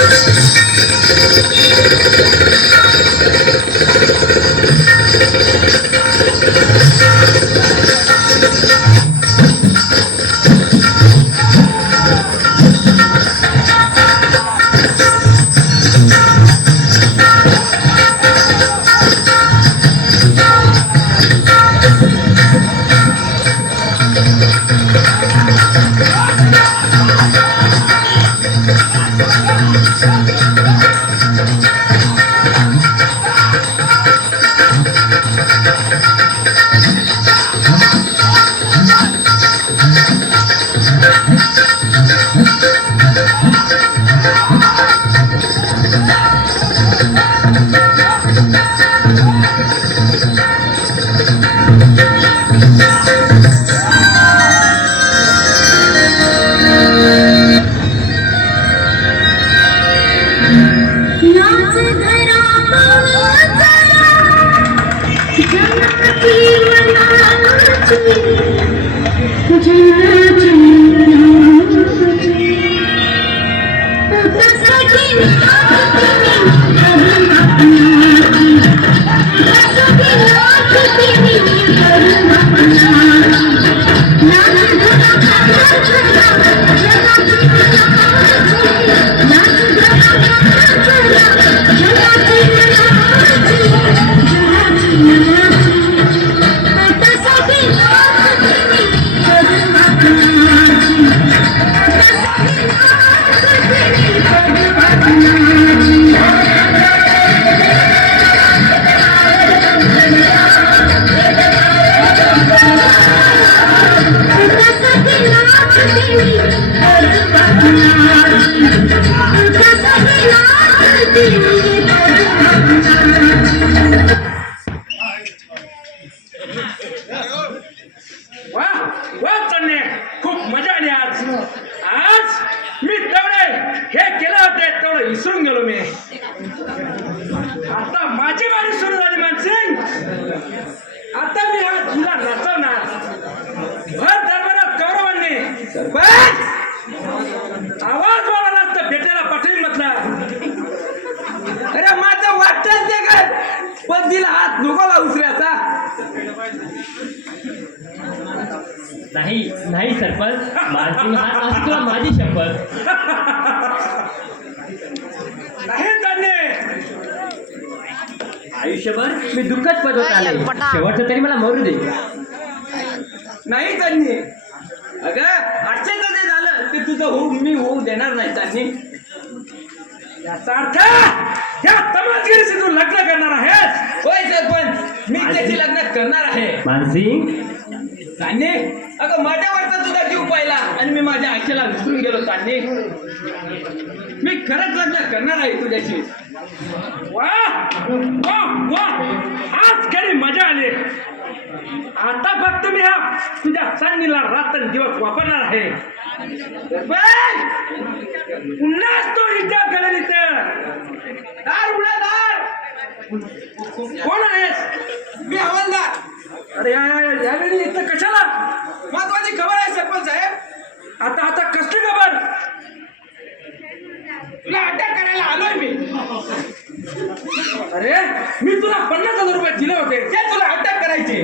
Ah! Thank you. खूप मजा आली आज. आज मी तेवढे हे केलं होते तेवढं विसरून गेलो मी. आता माझी बारी सुरू झाली मानसिंग आता मी हा तुला नचवणार भर दरबारात गौरवाने सरपंच आवाज वाढवला तर भेटायला पाटील म्हटलं अरे माझं वाटत ते काय तिला हात नको लावू दुसऱ्याचा नाही नाही सरपंच. मानसिंग हात असतो माझी शपथ. नाही जाणे. आयुष्यभर मी दुःखच पदवत आले शेवटचं तरी मला मरू दे. नाही त्यांनी अगं अर्चेचं ते झालं? ते तुझं होऊ मी होऊ देणार नाही त्यांनी याचा अर्थ या तमासगिरीशी तू लग्न करणार आहेस. होय सरपंच मी त्याची लग्न करणार आहे. मानसिंग तान्हे अगं माझ्यावरचा तुझा जीव पाहिला आणि मी माझ्या आईला विसरून गेलो तान्हे मी खरंच लग्न करणार आहे तुझ्याशी. वा! वा! आता फक्त मी हा तुझ्या चांदीला रात्र दिवस वापरणार आहे. पुन्हा तो विचार करेल दार उघडा दार. कोण आहेस? मी हवालदार. अरे यावेळी इथं कशाला? महत्वाची खबर आहे सरपंच साहेब. आता आता कसली खबर तुला अटक करायला आलोय मी अरे मी तुला पन्नास हजार रुपये दिले होते ते तुला अटक करायची.